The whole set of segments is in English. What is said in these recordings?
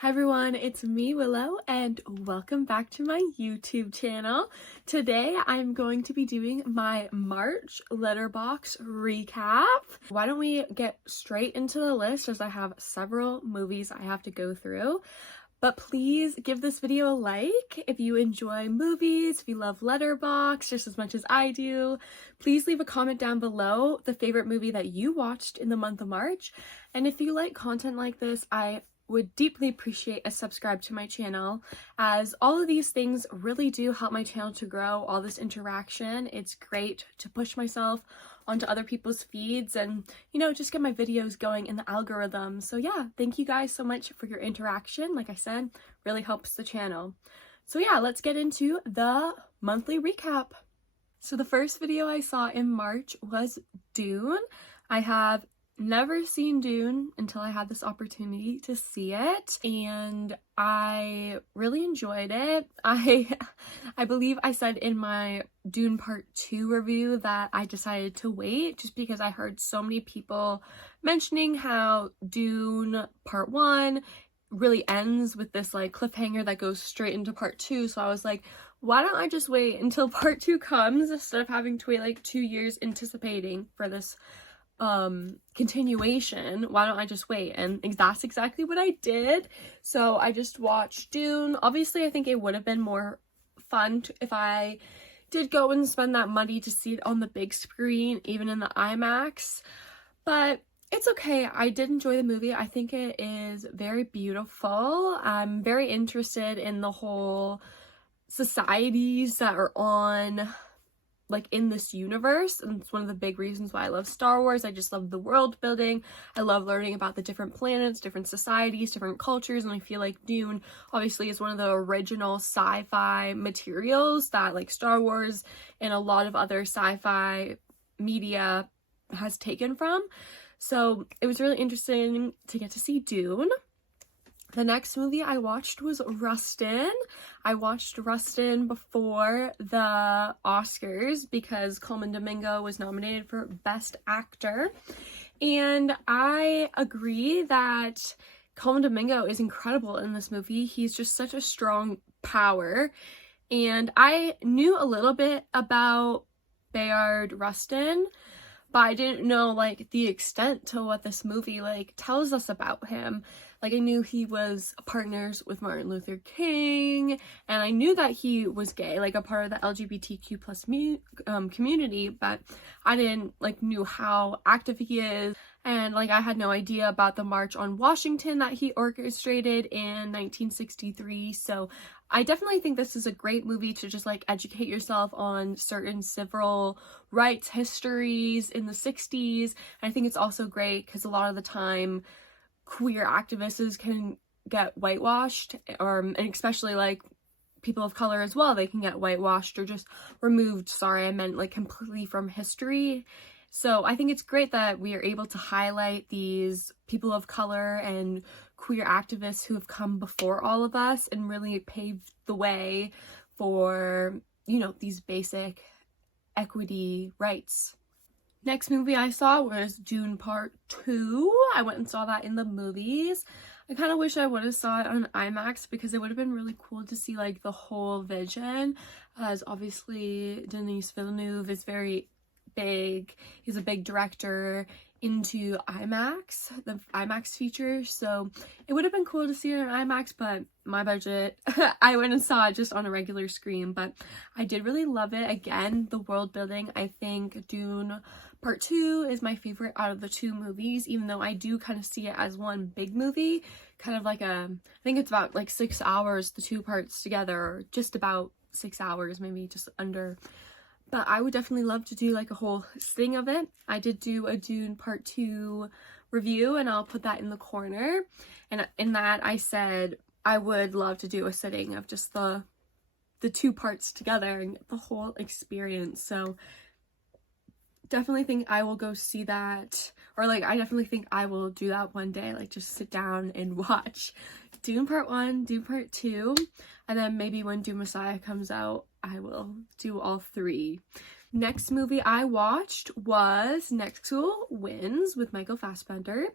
Hi everyone, it's me, Willow, and welcome back to my YouTube channel. Today I'm going to be doing my March Letterboxd recap. Why don't we get straight into the list, as I have several movies I have to go through. But please give this video a like if you enjoy movies, if you love Letterboxd just as much as I do. Please leave a comment down below the favorite movie that you watched in the month of March. And if you like content like this, I would deeply appreciate a subscribe to my channel, as all of these things really do help my channel to grow. All this interaction, it's great to push myself onto other people's feeds and, you know, just get my videos going in the algorithm. So yeah, thank you guys so much for your interaction. Like I said, really helps the channel. So yeah, let's get into the monthly recap. So the first video I saw in March was Dune. I have never seen Dune until I had this opportunity to see it, and I really enjoyed it. I believe I said in my Dune Part 2 review that I decided to wait just because I heard so many people mentioning how Dune Part 1 really ends with this like cliffhanger that goes straight into Part 2. So I was like, why don't I just wait until Part 2 comes instead of having to wait like 2 years anticipating for this continuation? Why don't I just wait? And that's exactly what I did. So I just watched Dune. Obviously I think it would have been more fun if I did go and spend that money to see it on the big screen, even in the IMAX, but it's okay. I did enjoy the movie. I think it is very beautiful. I'm very interested in the whole societies that are on like in this universe, and it's one of the big reasons why I love Star Wars. I just love the world building. I love learning about the different planets, different societies, different cultures, and I feel like Dune obviously is one of the original sci-fi materials that like Star Wars and a lot of other sci-fi media has taken from. So it was really interesting to get to see Dune. The next movie I watched was Rustin. I watched Rustin before the Oscars because Colman Domingo was nominated for Best Actor. And I agree that Colman Domingo is incredible in this movie. He's just such a strong power. And I knew a little bit about Bayard Rustin, but I didn't know like the extent to what this movie like tells us about him. Like I knew he was partners with Martin Luther King, and I knew that he was gay, like a part of the LGBTQ plus community, but I didn't like knew how active he is. And like I had no idea about the March on Washington that he orchestrated in 1963. So I definitely think this is a great movie to just like educate yourself on certain civil rights histories in the 60s. And I think it's also great because a lot of the time queer activists can get whitewashed, and especially like people of color as well, they can get whitewashed or just removed, sorry, I meant like completely from history. So I think it's great that we are able to highlight these people of color and queer activists who have come before all of us and really paved the way for, you know, these basic equity rights. Next movie I saw was Dune Part 2. I went and saw that in the movies. I kind of wish I would have saw it on IMAX because it would have been really cool to see like the whole vision, as obviously Denis Villeneuve is very big. He's a big director into IMAX, the IMAX features, so it would have been cool to see it on IMAX, but my budget, I went and saw it just on a regular screen. But I did really love it. Again, the world building, I think Dune Part 2 is my favorite out of the two movies, even though I do kind of see it as one big movie, kind of like I think it's about like 6 hours, the two parts together, or just about 6 hours, maybe just under. But I would definitely love to do like a whole thing of it. I did do a Dune Part 2 review, and I'll put that in the corner. And in that I said I would love to do a sitting of just the two parts together and get the whole experience. So definitely think I will go see that, or like I definitely think I will do that one day, like just sit down and watch Dune Part 1, Dune Part 2, and then maybe when Dune Messiah comes out, I will do all three. Next movie I watched was Next Who Wins with Michael Fassbender.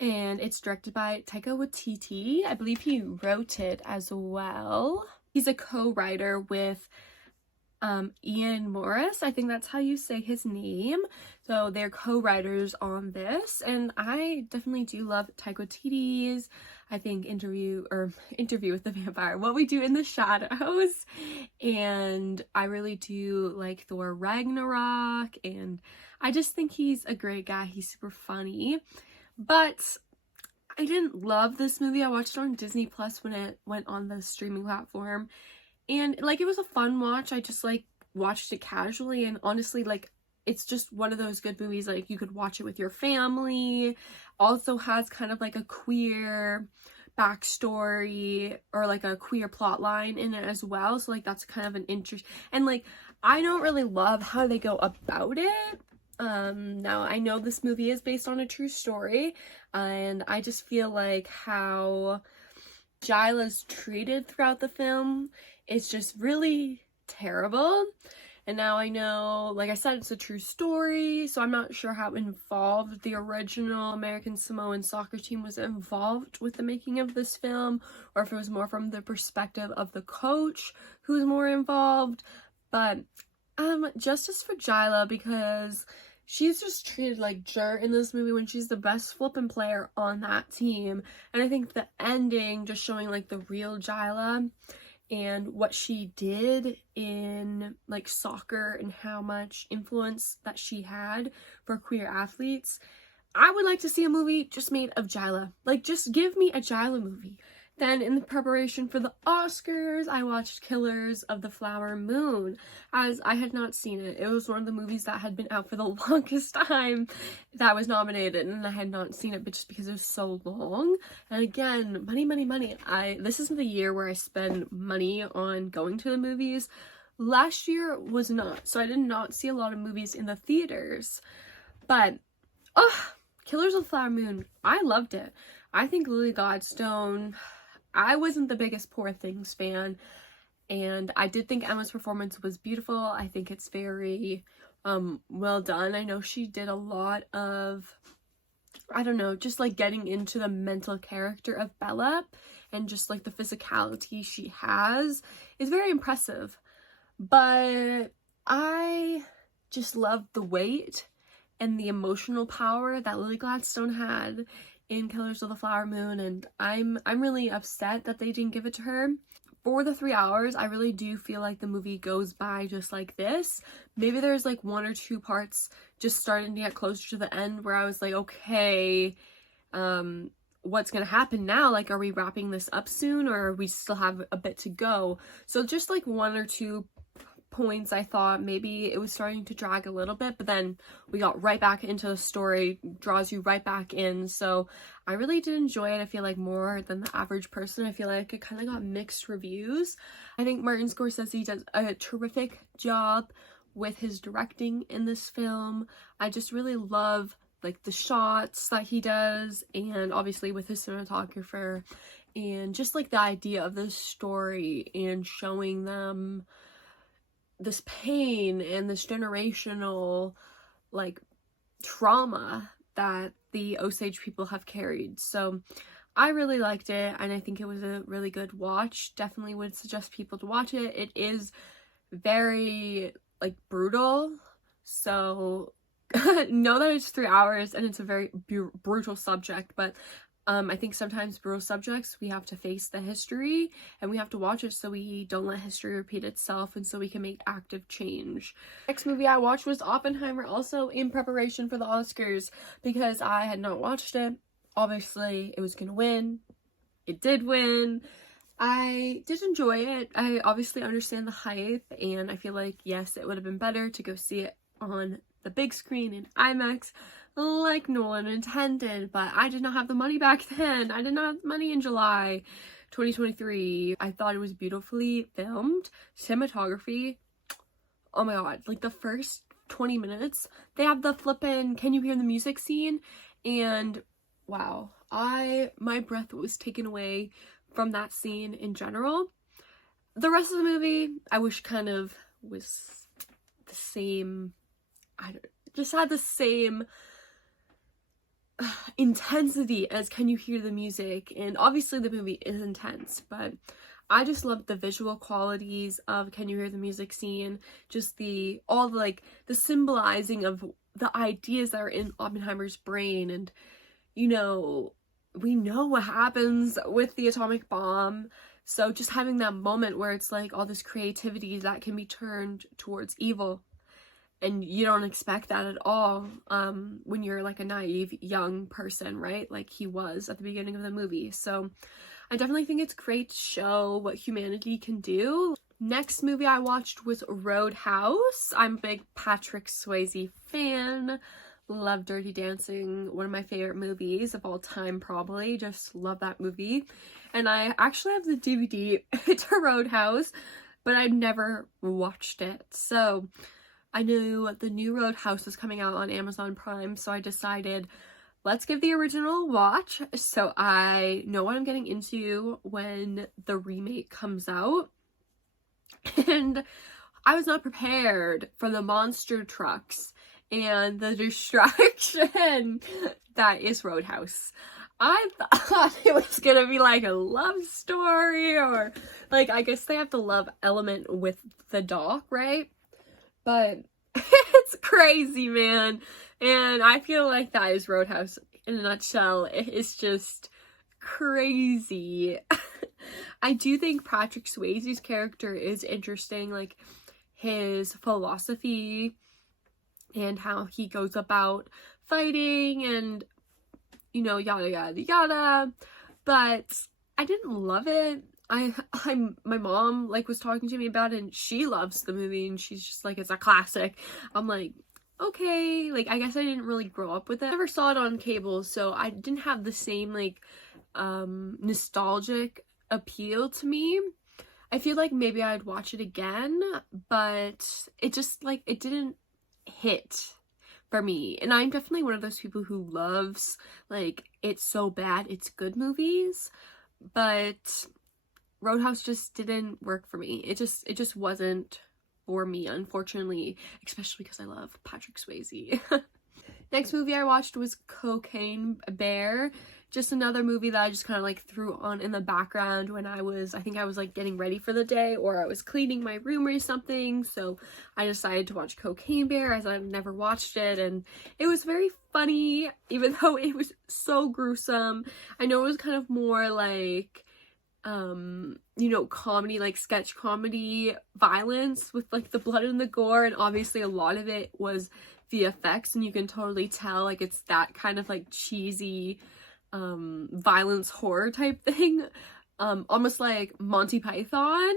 and it's directed by Taika Waititi. I believe he wrote it as well. He's a co-writer with Ian Morris, I think that's how you say his name. So they're co-writers on this, and I definitely do love Taika Waititi's, I think, Interview with the Vampire, What We Do in the Shadows, and I really do like Thor Ragnarok, and I just think he's a great guy. He's super funny, but I didn't love this movie. I watched it on Disney Plus when it went on the streaming platform, and like it was a fun watch. I just like watched it casually, and honestly, like it's just one of those good movies like you could watch it with your family. Also has kind of like a queer backstory or like a queer plot line in it as well, so like that's kind of an interest. And like I don't really love how they go about it. Now I know this movie is based on a true story, and I just feel like how Jyla's treated throughout the film is just really terrible. And now I know, like I said, it's a true story, so I'm not sure how involved the original American Samoan soccer team was involved with the making of this film, or if it was more from the perspective of the coach who's more involved. But justice for Jyla, because she's just treated like dirt in this movie when she's the best flippin' player on that team. And I think the ending just showing like the real Jyla and what she did in like soccer and how much influence that she had for queer athletes. I would like to see a movie just made of Jyla. Like, just give me a Jyla movie. Then in the preparation for the Oscars, I watched Killers of the Flower Moon, as I had not seen it. It was one of the movies that had been out for the longest time that was nominated, and I had not seen it, but just because it was so long. And again, money, money, money. This isn't the year where I spend money on going to the movies. Last year was not, so I did not see a lot of movies in the theaters. But, Killers of the Flower Moon, I loved it. I think Lily Gladstone, I wasn't the biggest Poor Things fan, and I did think Emma's performance was beautiful. I think it's very well done. I know she did a lot of, I don't know, just like getting into the mental character of Bella, and just like the physicality she has is very impressive. But I just loved the weight and the emotional power that Lily Gladstone had in Killers of the Flower Moon, and I'm really upset that they didn't give it to her. For the 3 hours, I really do feel like the movie goes by just like this. Maybe there's like one or two parts just starting to get closer to the end where I was like, okay, what's gonna happen now? Like, are we wrapping this up soon, or we still have a bit to go? So just like one or two points I thought maybe it was starting to drag a little bit, but then we got right back into the story, draws you right back in. So I really did enjoy it. I feel like more than the average person. I feel like it kind of got mixed reviews. I think Martin Scorsese does a terrific job with his directing in this film. I just really love like the shots that he does, and obviously with his cinematographer, and just like the idea of this story and showing them this pain and this generational like trauma that the Osage people have carried. So I really liked it, and I think it was a really good watch. Definitely would suggest people to watch it. It is very like brutal, so know that it's 3 hours and it's a very brutal subject, but I think sometimes brutal subjects, we have to face the history and we have to watch it so we don't let history repeat itself, and so we can make active change. Next movie I watched was Oppenheimer, also in preparation for the Oscars, because I had not watched it. Obviously, it was gonna win. It did win. I did enjoy it. I obviously understand the hype, and I feel like, yes, it would have been better to go see it on the big screen in IMAX, like Nolan intended, but I did not have the money back then. I did not have money in July 2023. I thought it was beautifully filmed. Cinematography, oh my god, like the first 20 minutes, they have the flippin' can you hear the music scene, and wow, my breath was taken away from that scene in general. The rest of the movie, I wish kind of was the same, just had the same intensity as Can You Hear the Music, and obviously the movie is intense, but I just love the visual qualities of Can You Hear the Music scene, just all the like the symbolizing of the ideas that are in Oppenheimer's brain, and you know, we know what happens with the atomic bomb, so just having that moment where it's like all this creativity that can be turned towards evil, and you don't expect that at all when you're like a naive young person, right? Like he was at the beginning of the movie. So I definitely think it's great to show what humanity can do. Next movie I watched was Roadhouse. I'm a big Patrick Swayze fan. Love Dirty Dancing, one of my favorite movies of all time probably. Just love that movie. And I actually have the DVD to Roadhouse, but I never watched it. So I knew the new Roadhouse was coming out on Amazon Prime, so I decided, let's give the original a watch so I know what I'm getting into when the remake comes out. And I was not prepared for the monster trucks and the destruction that is Roadhouse. I thought it was gonna be like a love story, or like, I guess they have the love element with the dog, right? But it's crazy, man. And I feel like that is Roadhouse in a nutshell. It's just crazy. I do think Patrick Swayze's character is interesting, like his philosophy and how he goes about fighting and, you know, yada yada yada. But I didn't love it. My mom like was talking to me about it, and she loves the movie, and she's just like, it's a classic. I'm like, okay, like I guess I didn't really grow up with it. I never saw it on cable, so I didn't have the same like nostalgic appeal to me. I feel like maybe I'd watch it again, but it just like it didn't hit for me. And I'm definitely one of those people who loves like it's so bad it's good movies, but Roadhouse just didn't work for me. It just wasn't for me, unfortunately, especially because I love Patrick Swayze. Next movie I watched was Cocaine Bear. Just another movie that I just kind of like threw on in the background when I think I was like getting ready for the day, or I was cleaning my room or something. So I decided to watch Cocaine Bear as I've never watched it, and it was very funny, even though it was so gruesome. I know it was kind of more like you know, comedy, like sketch comedy violence with like the blood and the gore, and obviously a lot of it was VFX, and you can totally tell like it's that kind of like cheesy violence horror type thing, almost like Monty Python.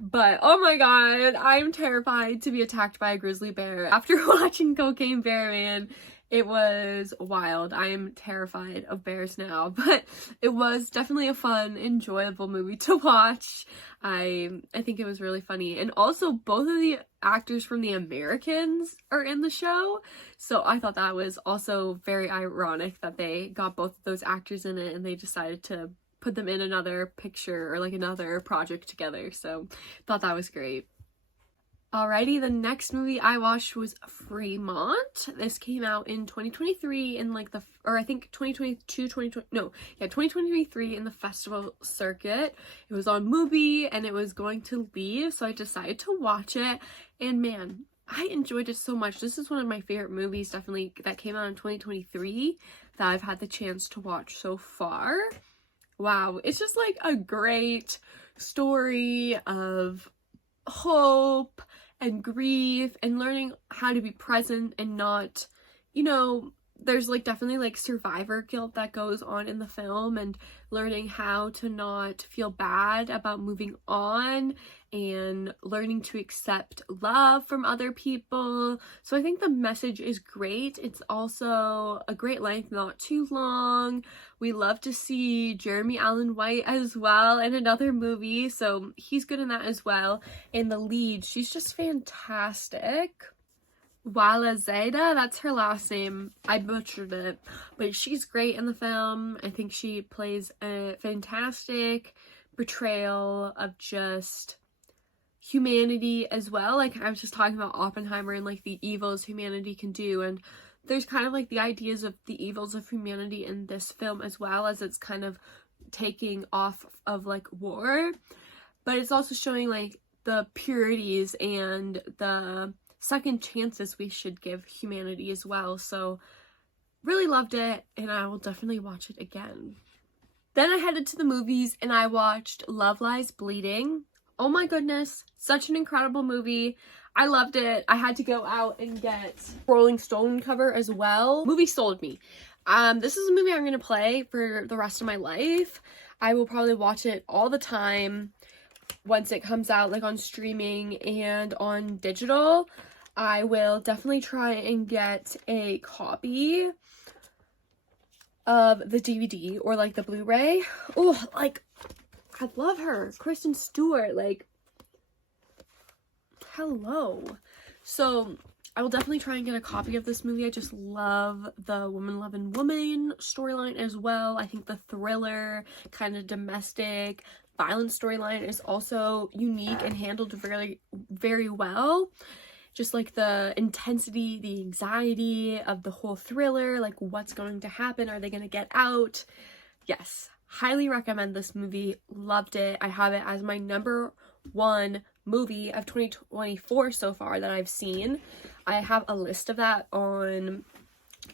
But oh my god, I'm terrified to be attacked by a grizzly bear after watching Cocaine Bear, man. It was wild. I am terrified of bears now, but it was definitely a fun, enjoyable movie to watch. I think it was really funny. And also, both of the actors from The Americans are in the show, so I thought that was also very ironic that they got both of those actors in it and they decided to put them in another picture or like another project together, so thought that was great. Alrighty, the next movie I watched was Fremont. This came out in 2023 in like I think 2023 in the festival circuit. It was on Mubi and it was going to leave, so I decided to watch it, and man, I enjoyed it so much. This is one of my favorite movies, definitely, that came out in 2023 that I've had the chance to watch so far. Wow, it's just like a great story of hope and grief and learning how to be present and not, you know, there's like definitely like survivor guilt that goes on in the film, and learning how to not feel bad about moving on and learning to accept love from other people. So I think the message is great. It's also a great length, not too long. We love to see Jeremy Allen White as well in another movie, so he's good in that as well. And the lead, she's just fantastic. Wala Zeta, that's her last name. I butchered it, but she's great in the film. I think she plays a fantastic portrayal of just humanity as well. Like I was just talking about Oppenheimer and like the evils humanity can do, and there's kind of like the ideas of the evils of humanity in this film, as well as it's kind of taking off of like war, but it's also showing like the purities and the second chances we should give humanity as well. So really loved it, and I will definitely watch it again. Then I headed to the movies and I watched Love Lies Bleeding. Oh my goodness, such an incredible movie. I loved it. I had to go out and get Rolling Stone cover as well. Movie sold me. This is a movie I'm going to play for the rest of my life. I will probably watch it all the time once it comes out, like on streaming and on digital. I will definitely try and get a copy of the DVD or like the Blu-ray. Oh, like, I love her. Kristen Stewart, like, hello. So I will definitely try and get a copy of this movie. I just love the woman loving woman storyline as well. I think the thriller, kind of domestic violence storyline is also unique and handled very, very well. Just like the intensity, the anxiety of the whole thriller, like what's going to happen, are they going to get out? Yes, highly recommend this movie. Loved it. I have it as my number one movie of 2024 so far that I've seen. I have a list of that on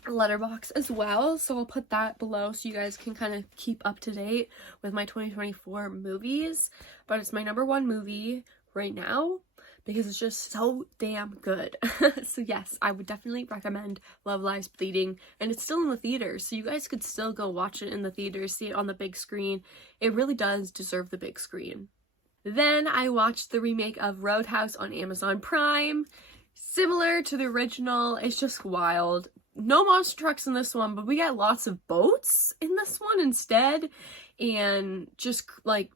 Letterboxd as well, so I'll put that below so you guys can kind of keep up to date with my 2024 movies. But it's my number one movie right now because it's just so damn good. So yes, I would definitely recommend Love Lies Bleeding, and it's still in the theaters, so you guys could still go watch it in the theaters, see it on the big screen. It really does deserve the big screen. Then I watched the remake of Roadhouse on Amazon Prime. Similar to the original, it's just wild. No monster trucks in this one, but we got lots of boats in this one instead, and just like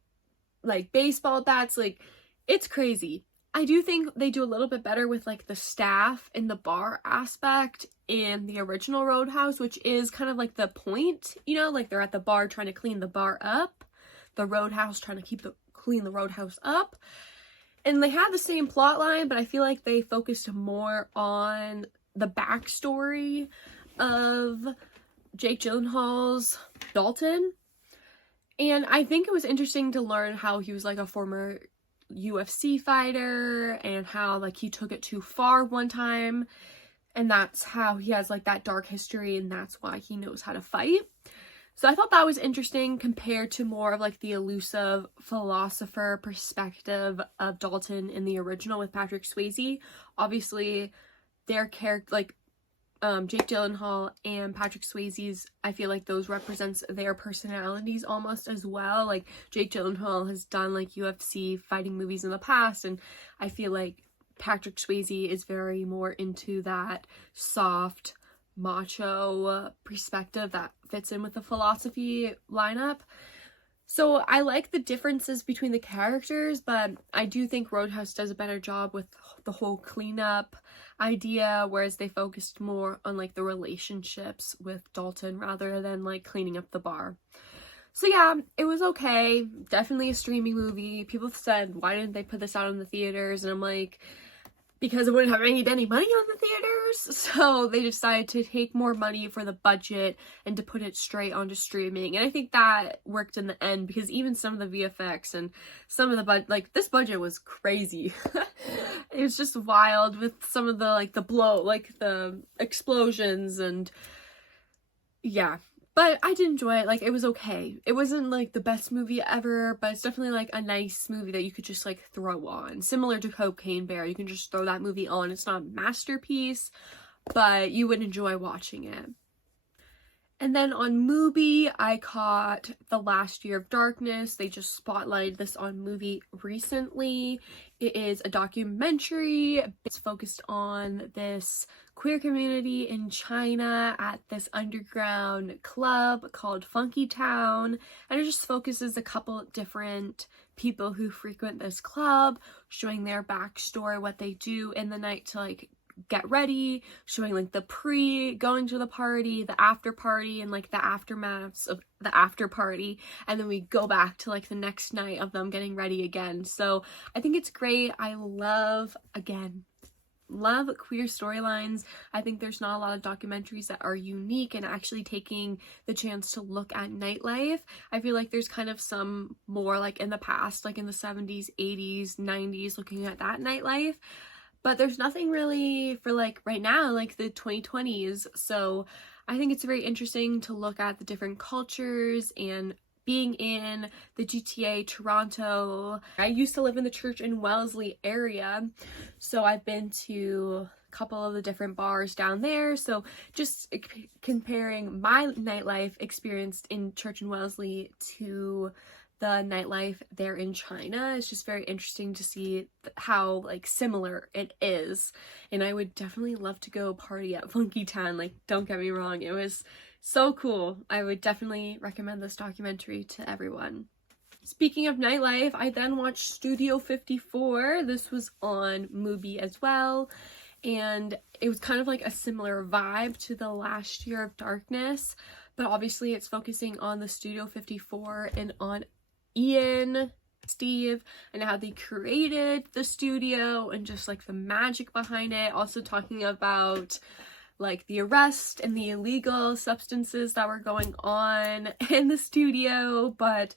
baseball bats. Like, it's crazy. I do think they do a little bit better with like the staff and the bar aspect in the original Roadhouse, which is kind of like the point, you know, like they're at the bar trying to clean the bar up, the Roadhouse trying to clean the Roadhouse up. And they have the same plot line, but I feel like they focused more on the backstory of Jake Gyllenhaal's Dalton. And I think it was interesting to learn how he was like a former UFC fighter and how like he took it too far one time, and that's how he has like that dark history, and that's why he knows how to fight. So I thought that was interesting compared to more of like the elusive philosopher perspective of Dalton in the original with Patrick Swayze. Obviously their character, like Jake Gyllenhaal and Patrick Swayze's, I feel like those represents their personalities almost as well. Like Jake Gyllenhaal has done like UFC fighting movies in the past, and I feel like Patrick Swayze is very more into that soft macho perspective that fits in with the philosophy lineup. So I like the differences between the characters, but I do think Roadhouse does a better job with the whole cleanup idea, whereas they focused more on like the relationships with Dalton rather than like cleaning up the bar. So yeah, it was okay. Definitely a streaming movie. People said, why didn't they put this out in the theaters? And I'm like, because it wouldn't have made any money on the theaters, so they decided to take more money for the budget and to put it straight onto streaming. And I think that worked in the end, because even some of the VFX and some of the like this budget was crazy. It was just wild with some of the like the explosions, and yeah. But I did enjoy it. Like, it was okay. It wasn't like the best movie ever, but it's definitely like a nice movie that you could just like throw on. Similar to Cocaine Bear, you can just throw that movie on. It's not a masterpiece, but you would enjoy watching it. And then on Mubi, I caught The Last Year of Darkness. They just spotlighted this on Mubi recently. It is a documentary. It's focused on this queer community in China at this underground club called Funky Town. And it just focuses a couple different people who frequent this club, showing their backstory, what they do in the night to like get ready, showing like the going to the party, the after party, and like the aftermaths of the after party, and then we go back to like the next night of them getting ready again. So I think it's great. I love, again, love queer storylines. I think there's not a lot of documentaries that are unique and actually taking the chance to look at nightlife. I feel like there's kind of some more like in the past, like in the 70s, 80s, 90s, looking at that nightlife. But there's nothing really for like right now, like the 2020s. So I think it's very interesting to look at the different cultures and being in the GTA, Toronto. I used to live in the Church and Wellesley area, so I've been to a couple of the different bars down there. So just comparing my nightlife experienced in Church and Wellesley to the nightlife there in China, it's just very interesting to see how like similar it is. And I would definitely love to go party at Funky Town. Like, don't get me wrong, it was so cool. I would definitely recommend this documentary to everyone. Speaking of nightlife, I then watched Studio 54. This was on Mubi as well, and it was kind of like a similar vibe to the Last Year of Darkness, but obviously it's focusing on the Studio 54 and on Ian, Steve, and how they created the studio and just like the magic behind it. Also talking about like the arrest and the illegal substances that were going on in the studio. But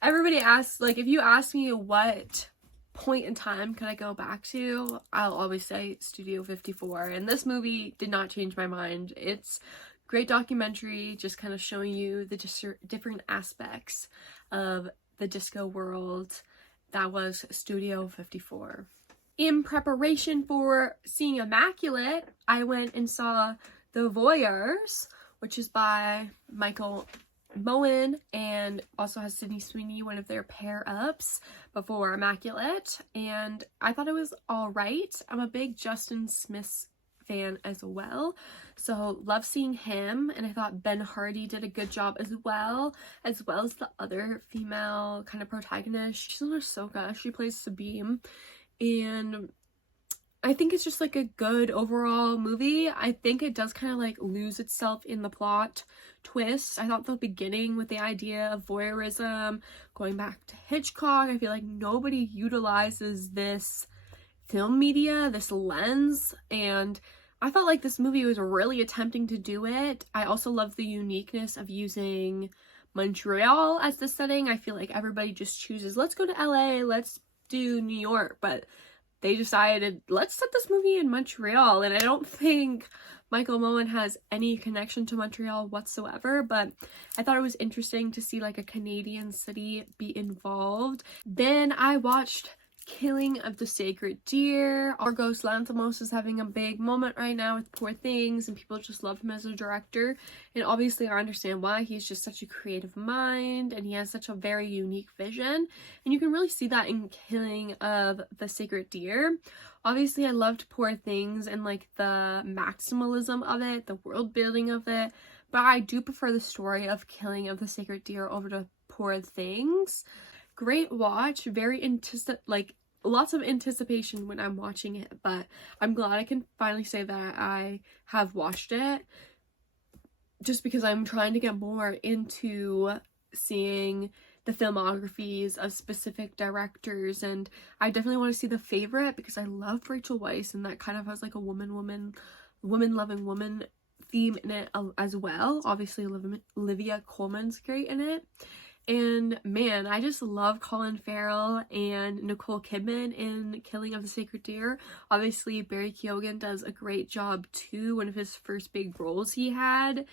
everybody asks, like, if you ask me what point in time could I go back to, I'll always say Studio 54. And this movie did not change my mind. It's a great documentary, just kind of showing you the different aspects of the disco world that was Studio 54. In preparation for seeing Immaculate, I went and saw The Voyeurs, which is by Michael Moen and also has Sydney Sweeney, one of their pair-ups before Immaculate, and I thought it was alright. I'm a big Justin Smith fan as well, so love seeing him, and I thought Ben Hardy did a good job as well as the other female kind of protagonist. She's in Ahsoka, she plays Sabine, and I think it's just like a good overall movie. I think it does kind of like lose itself in the plot twist. I thought the beginning with the idea of voyeurism, going back to Hitchcock, I feel like nobody utilizes this film media, this lens, and I felt like this movie was really attempting to do it. I also love the uniqueness of using Montreal as the setting. I feel like everybody just chooses, let's go to LA, let's do New York, but they decided, let's set this movie in Montreal, and I don't think Michael Moen has any connection to Montreal whatsoever, but I thought it was interesting to see like a Canadian city be involved. Then I watched Killing of the Sacred Deer. Yorgos Lanthimos is having a big moment right now with Poor Things, and people just love him as a director, and obviously I understand why. He's just such a creative mind and he has such a very unique vision, and you can really see that in Killing of the Sacred Deer. Obviously I loved Poor Things and like the maximalism of it, the world building of it, but I do prefer the story of Killing of the Sacred Deer over to Poor Things. Great watch, very lots of anticipation when I'm watching it, but I'm glad I can finally say that I have watched it, just because I'm trying to get more into seeing the filmographies of specific directors, and I definitely want to see The Favorite because I love Rachel Weisz, and that kind of has like a woman loving woman theme in it as well. Obviously Olivia Colman's great in it. And man, I just love Colin Farrell and Nicole Kidman in Killing of the Sacred Deer. Obviously, Barry Keoghan does a great job too, one of his first big roles he had.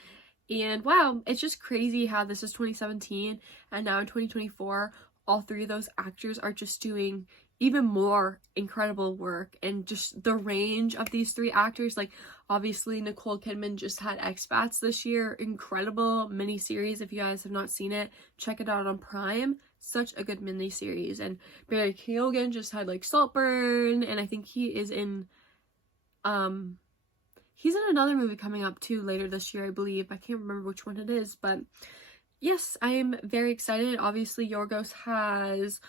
And wow, it's just crazy how this is 2017 and now in 2024, all three of those actors are just doing even more incredible work, and just the range of these three actors. Like obviously Nicole Kidman just had Expats this year, incredible miniseries. If you guys have not seen it, check it out on Prime, such a good miniseries. And Barry Keoghan just had like Saltburn, and I think he is in he's in another movie coming up too later this year, I believe. I can't remember which one it is, but yes, I am very excited. Obviously Yorgos has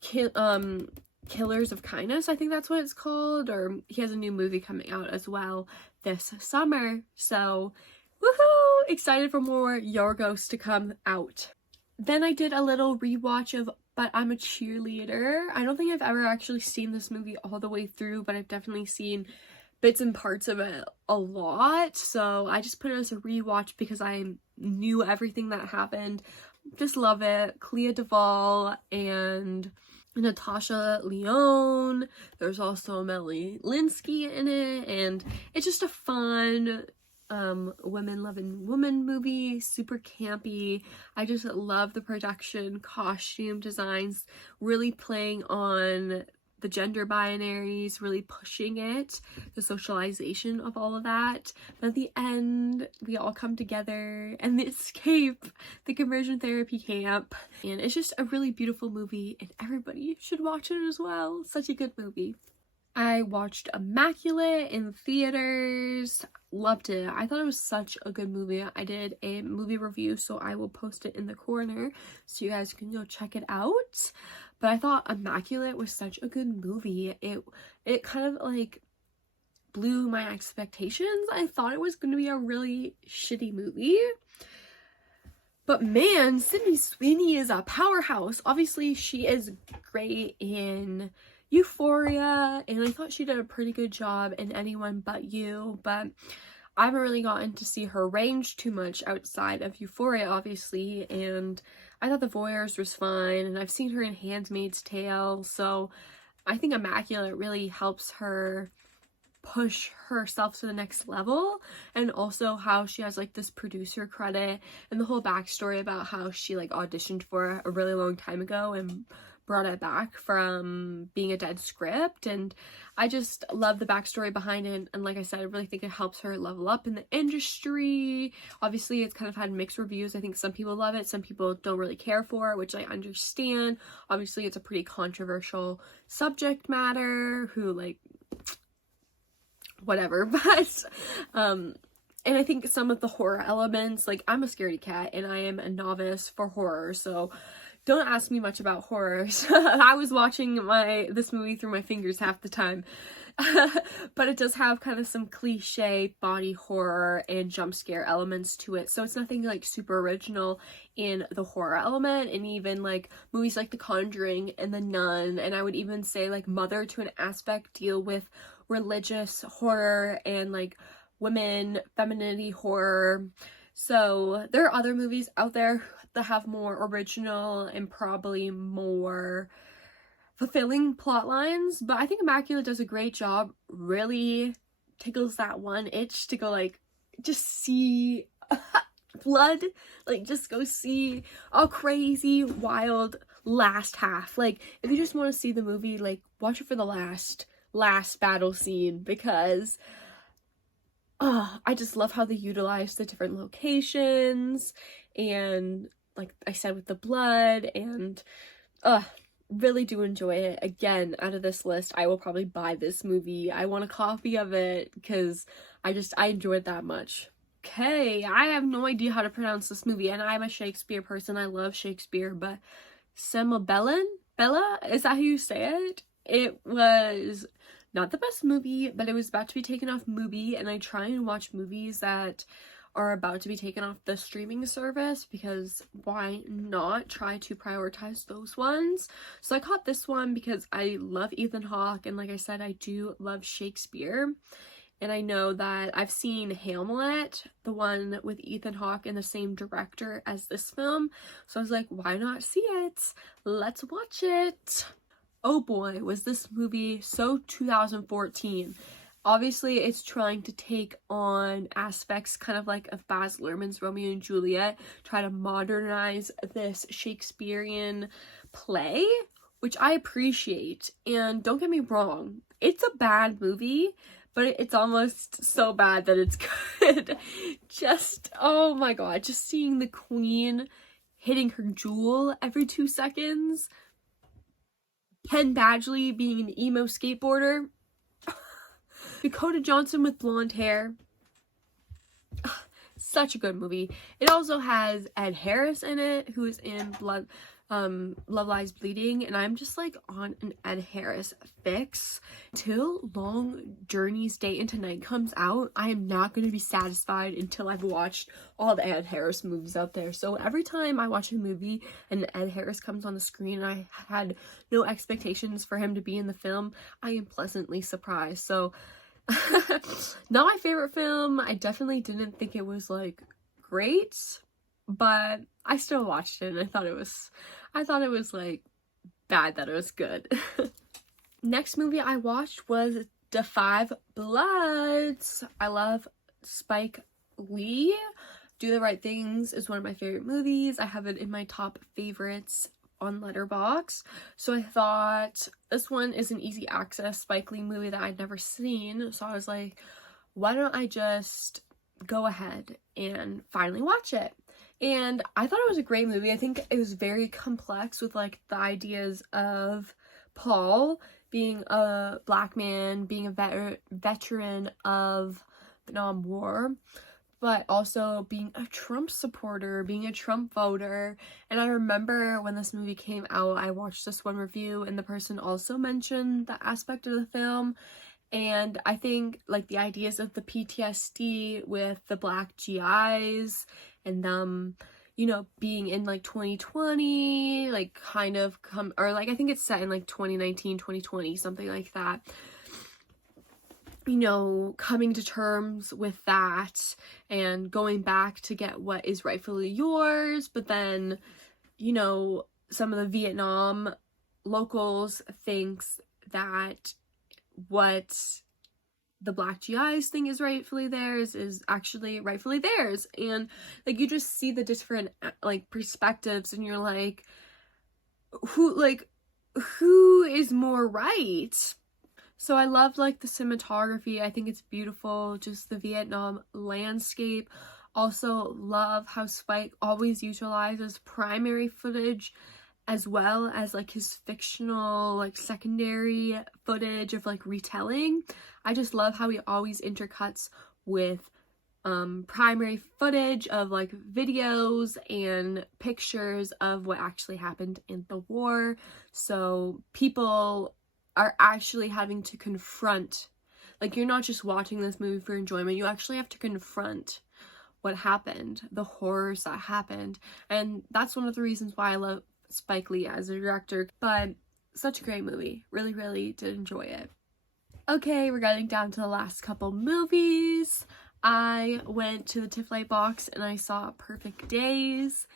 Killers of Kindness, I think that's what it's called, or he has a new movie coming out as well this summer, so woohoo, excited for more Yorgos to come out. Then I did a little rewatch of But I'm a Cheerleader. I don't think I've ever actually seen this movie all the way through, but I've definitely seen bits and parts of it a lot. So I just put it as a rewatch because I knew everything that happened. Just love it. Clea Duvall and Natasha Lyonne. There's also Melanie Linsky in it, and it's just a fun women loving woman movie, super campy. I just love the production, costume designs, really playing on the gender binaries, really pushing it, the socialization of all of that. But at the end, we all come together and they escape the conversion therapy camp. And it's just a really beautiful movie, and everybody should watch it as well. Such a good movie. I watched Immaculate in theaters. Loved it. I thought it was such a good movie. I did a movie review, so I will post it in the corner so you guys can go check it out. But I thought Immaculate was such a good movie. It kind of like blew my expectations. I thought it was going to be a really shitty movie. But man, Sydney Sweeney is a powerhouse. Obviously, she is great in Euphoria, and I thought she did a pretty good job in Anyone But You, but I haven't really gotten to see her range too much outside of Euphoria, obviously, and I thought The Voyeurs was fine, and I've seen her in Handmaid's Tale, so I think Immaculate really helps her push herself to the next level, and also how she has like this producer credit and the whole backstory about how she like auditioned for it a really long time ago and brought it back from being a dead script. And I just love the backstory behind it, and like I said, I really think it helps her level up in the industry. Obviously, it's kind of had mixed reviews. I think some people love it, some people don't really care for it, which I understand. Obviously, it's a pretty controversial subject matter, who like whatever, but and I think some of the horror elements, like I'm a scaredy cat and I am a novice for horror, so don't ask me much about horrors. I was watching this movie through my fingers half the time. But it does have kind of some cliche body horror and jump scare elements to it. So it's nothing like super original in the horror element. And even like movies like The Conjuring and The Nun, and I would even say like Mother to an aspect, deal with religious horror and like women, femininity horror. So there are other movies out there that have more original and probably more fulfilling plot lines, but I think Immaculate does a great job. Really tickles that one itch to go like just see blood, like just go see a crazy wild last half. Like if you just want to see the movie, like watch it for the last battle scene, because I just love how they utilize the different locations, and like I said with the blood, and really do enjoy it. Again, out of this list, I will probably buy this movie. I want a copy of it because I enjoy it that much. Okay, I have no idea how to pronounce this movie, and I'm a Shakespeare person. I love Shakespeare, but Cymbeline? Bella? Is that how you say it? It was not the best movie, but it was about to be taken off Mubi, and I try and watch movies that are about to be taken off the streaming service, because why not try to prioritize those ones? So I caught this one because I love Ethan Hawke, and like I said, I do love Shakespeare, and I know that I've seen Hamlet, the one with Ethan Hawke, and the same director as this film, so I was like, why not see it? Let's watch it. Oh boy, was this movie so 2014. Obviously, it's trying to take on aspects kind of like of Baz Luhrmann's Romeo and Juliet, try to modernize this Shakespearean play, which I appreciate. And don't get me wrong, it's a bad movie, but it's almost so bad that it's good. Just, oh my god, just seeing the queen hitting her jewel every 2 seconds. Penn Badgley being an emo skateboarder. Dakota Johnson with blonde hair. Such a good movie. It also has Ed Harris in it, who is in Love Lies Bleeding, and I'm just like on an Ed Harris fix. Till Long Journey's Day into Night comes out, I am not going to be satisfied until I've watched all the Ed Harris movies out there. So every time I watch a movie and Ed Harris comes on the screen and I had no expectations for him to be in the film, I am pleasantly surprised. So not my favorite film. I definitely didn't think it was like great, but I still watched it and I thought it was like bad that it was good. Next movie I watched was Da 5 Bloods. I love Spike Lee. Do the Right Things is one of my favorite movies. I have it in my top favorites on Letterboxd. So I thought this one is an easy access Spike Lee movie that I'd never seen. So I was like, why don't I just go ahead and finally watch it? And I thought it was a great movie. I think it was very complex with like the ideas of Paul being a black man, being a veteran of the Vietnam War, but also being a Trump supporter, being a Trump voter. And I remember when this movie came out, I watched this one review and the person also mentioned that aspect of the film. And I think like the ideas of the PTSD with the black GIs and them, you know, being in like 2020, like kind of or like I think it's set in like 2019, 2020, something like that. You know, coming to terms with that and going back to get what is rightfully yours, but then, you know, some of the Vietnam locals thinks that what the black GIs think is rightfully theirs is actually rightfully theirs. And like you just see the different like perspectives and you're like, who is more right? So I love like the cinematography. I think it's beautiful, just the Vietnam landscape. Also love how Spike always utilizes primary footage as well as like his fictional like secondary footage of like retelling. I just love how he always intercuts with primary footage of like videos and pictures of what actually happened in the war. So people are actually having to confront, like you're not just watching this movie for enjoyment, you actually have to confront what happened, the horrors that happened. And that's one of the reasons why I love Spike Lee as a director, but such a great movie. Really, really did enjoy it. Okay, we're getting down to the last couple movies. I went to the TIFF Light box and I saw Perfect Days.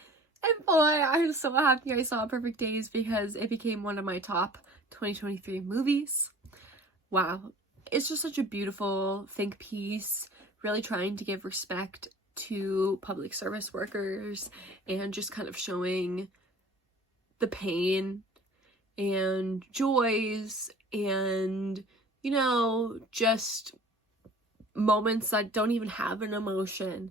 And boy, I'm so happy I saw Perfect Days because it became one of my top 2023 movies. Wow. It's just such a beautiful think piece, really trying to give respect to public service workers and just kind of showing the pain and joys and, you know, just moments that don't even have an emotion.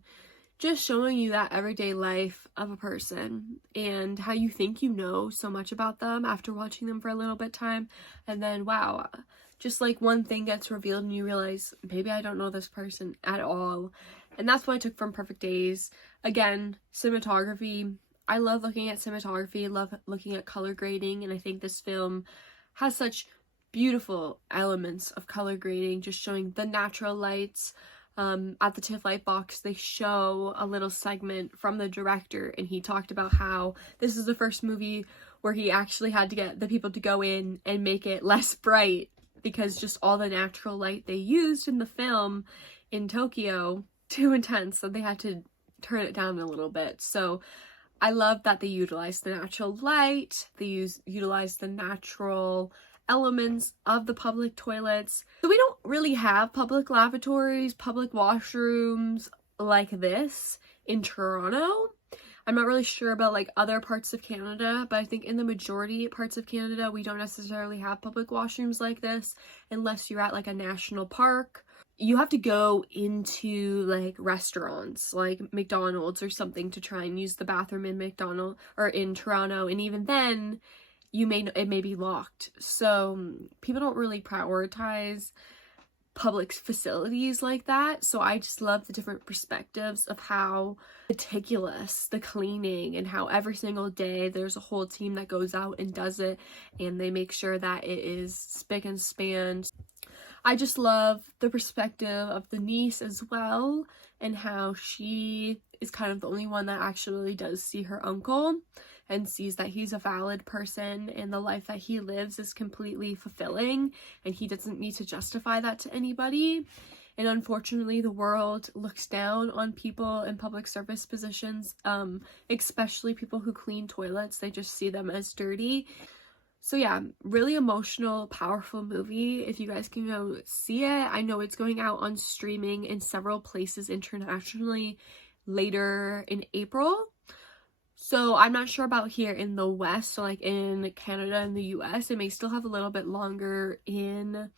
Just showing you that everyday life of a person and how you think you know so much about them after watching them for a little bit time. And then, wow, just like one thing gets revealed and you realize, maybe I don't know this person at all. And that's what I took from Perfect Days. Again, cinematography. I love looking at cinematography, love looking at color grading, and I think this film has such beautiful elements of color grading, just showing the natural lights. At the TIFF Light box, they show a little segment from the director, and he talked about how this is the first movie where he actually had to get the people to go in and make it less bright because just all the natural light they used in the film in Tokyo, too intense, so they had to turn it down a little bit. So I love that they utilized the natural light, they utilized the natural elements of the public toilets. So we don't really have public lavatories, public washrooms like this in Toronto. I'm not really sure about like other parts of Canada, but I think in the majority parts of Canada, we don't necessarily have public washrooms like this unless you're at like a national park. You have to go into like restaurants like McDonald's or something to try and use the bathroom in McDonald's or in Toronto, and even then it may be locked. So people don't really prioritize public facilities like that. So I just love the different perspectives of how meticulous the cleaning, and how every single day there's a whole team that goes out and does it, and they make sure that it is spick and span. I just love the perspective of the niece as well, and how she is kind of the only one that actually does see her uncle and sees that he's a valid person and the life that he lives is completely fulfilling, and he doesn't need to justify that to anybody. And unfortunately, the world looks down on people in public service positions, especially people who clean toilets. They just see them as dirty. So yeah, really emotional, powerful movie. If you guys can go see it, I know it's going out on streaming in several places internationally later in April. So I'm not sure about here in the West, so like in Canada and the US, it may still have a little bit longer in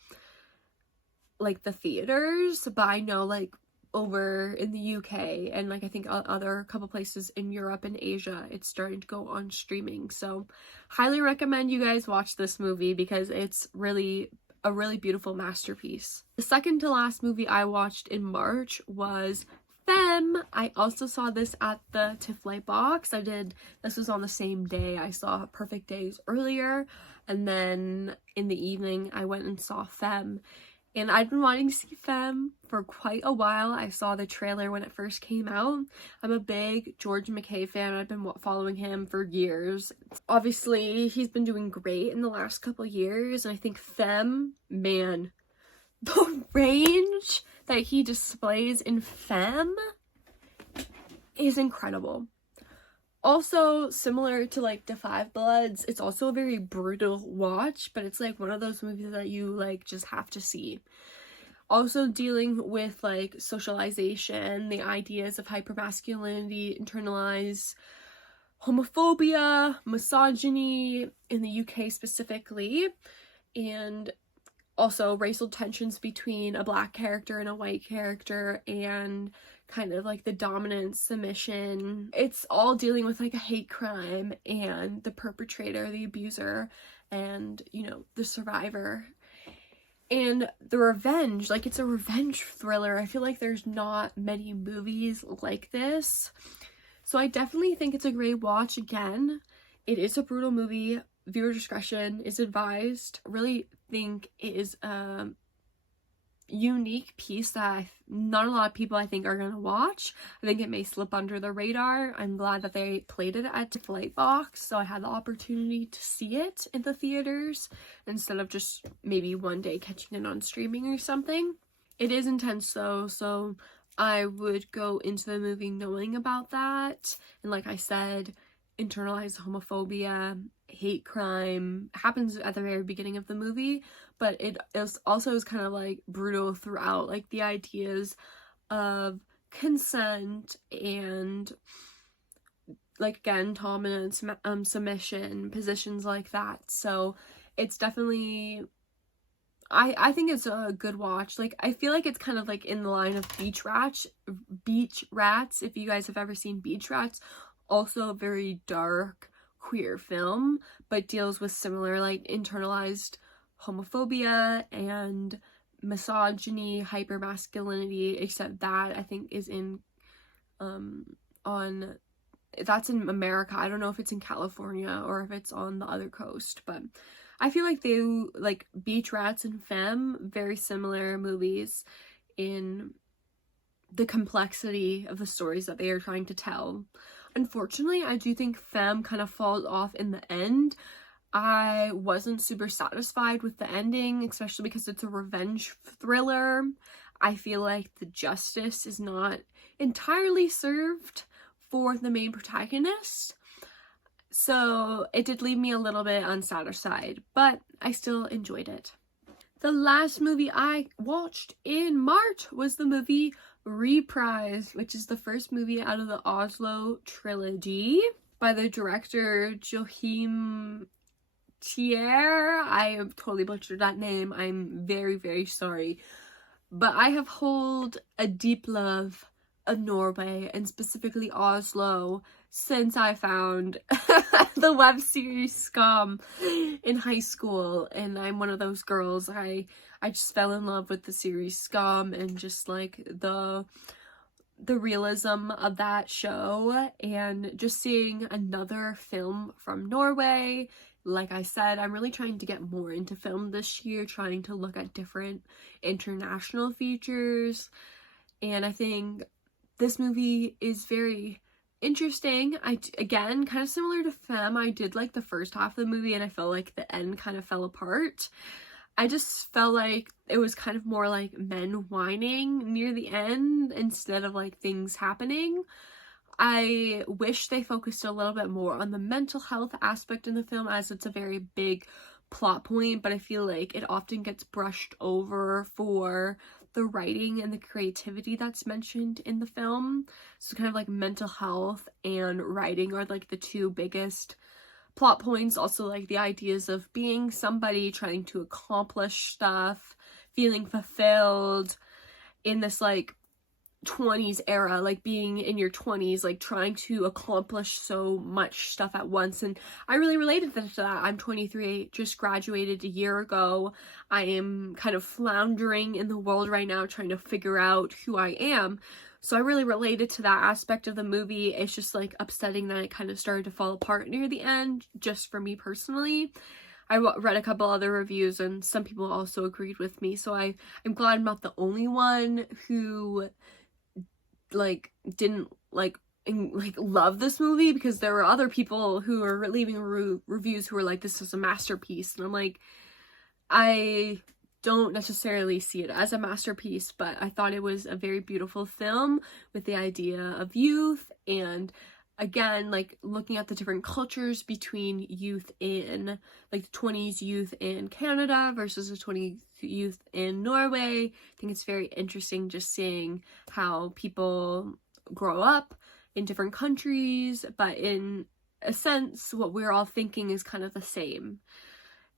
like the theaters, but I know like over in the UK and like I think other couple places in Europe and Asia, it's starting to go on streaming. So highly recommend you guys watch this movie because it's really a really beautiful masterpiece. The second to last movie I watched in March was Femme. I also saw this at the TIFF Lightbox. This was on the same day. I saw Perfect Days earlier, and then in the evening I went and saw Femme. And I'd been wanting to see Femme for quite a while. I saw the trailer when it first came out. I'm a big George McKay fan. I've been following him for years. Obviously, he's been doing great in the last couple years, and I think Femme, man, the range that he displays in Femme is incredible. Also, similar to like The Five Bloods, it's also a very brutal watch, but it's like one of those movies that you like just have to see. Also dealing with like socialization, the ideas of hypermasculinity, internalized homophobia, misogyny in the UK specifically, and also racial tensions between a black character and a white character, and kind of like the dominant submission. It's all dealing with like a hate crime and the perpetrator, the abuser, and you know, the survivor. And the revenge, like it's a revenge thriller. I feel like there's not many movies like this. So I definitely think it's a great watch. Again, it is a brutal movie. Viewer discretion is advised. Really think it is a unique piece that not a lot of people I think are gonna watch. I think it may slip under the radar. I'm glad that they played it at TIFF Lightbox, so I had the opportunity to see it in the theaters instead of just maybe one day catching it on streaming or something. It is intense though, so I would go into the movie knowing about that. And like I said, internalized homophobia, hate crime happens at the very beginning of the movie, but it is also kind of like brutal throughout, like the ideas of consent and like again dominance, submission, positions like that. So it's definitely, I think it's a good watch. Like I feel like it's kind of like in the line of Beach Rats, if you guys have ever seen Beach Rats. Also a very dark queer film, but deals with similar like internalized homophobia and misogyny, hypermasculinity, except that I think is in that's in America. I don't know if it's in California or if it's on the other coast, but I feel like they, like Beach Rats and Femme, very similar movies in the complexity of the stories that they are trying to tell. Unfortunately, I do think Femme kind of falls off in the end. I wasn't super satisfied with the ending, especially because it's a revenge thriller. I feel like the justice is not entirely served for the main protagonist. So it did leave me a little bit unsatisfied, but I still enjoyed it. The last movie I watched in March was the movie Reprise, which is the first movie out of the Oslo trilogy by the director Joachim Thier. I have totally butchered that name. I'm very, very sorry. But I have held a deep love Norway, and specifically Oslo, since I found the web series Scum in high school. And I'm one of those girls. I just fell in love with the series Scum and just like the realism of that show, and just seeing another film from Norway. Like I said, I'm really trying to get more into film this year, trying to look at different international features, and I think this movie is very interesting. Again, kind of similar to Femme, I did like the first half of the movie and I felt like the end kind of fell apart. I just felt like it was kind of more like men whining near the end instead of like things happening. I wish they focused a little bit more on the mental health aspect in the film, as it's a very big plot point, but I feel like it often gets brushed over for the writing and the creativity that's mentioned in the film. So kind of like mental health and writing are like the two biggest plot points. Also like the ideas of being somebody, trying to accomplish stuff, feeling fulfilled in this like 20s era, like being in your 20s, like trying to accomplish so much stuff at once. And I really related to that. I'm 23, just graduated a year ago. I am kind of floundering in the world right now, trying to figure out who I am. So I really related to that aspect of the movie. It's just like upsetting that it kind of started to fall apart near the end, just for me personally. I read a couple other reviews and some people also agreed with me. So I'm glad I'm not the only one who like didn't love this movie, because there were other people who were leaving reviews who were like, this is a masterpiece, and I'm like, I don't necessarily see it as a masterpiece, but I thought it was a very beautiful film with the idea of youth, and again, like looking at the different cultures between youth in like the 20s youth in Canada versus the 20s youth in Norway. I think it's very interesting just seeing how people grow up in different countries, but in a sense what we're all thinking is kind of the same,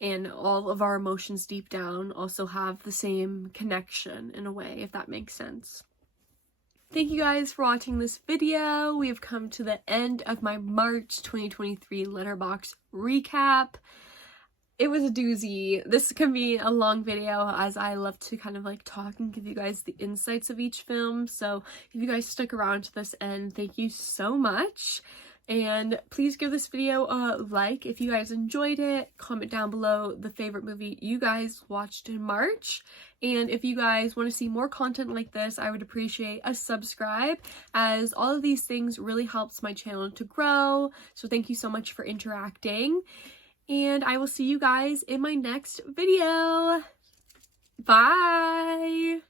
and all of our emotions deep down also have the same connection in a way, if that makes sense. Thank you guys for watching this video. We have come to the end of my March 2023 Letterboxd recap. It was a doozy. This can be a long video, as I love to kind of like talk and give you guys the insights of each film. So if you guys stuck around to this end, thank you so much. And please give this video a like if you guys enjoyed it. Comment down below the favorite movie you guys watched in March. And if you guys want to see more content like this, I would appreciate a subscribe, as all of these things really helps my channel to grow. So thank you so much for interacting. And I will see you guys in my next video. Bye!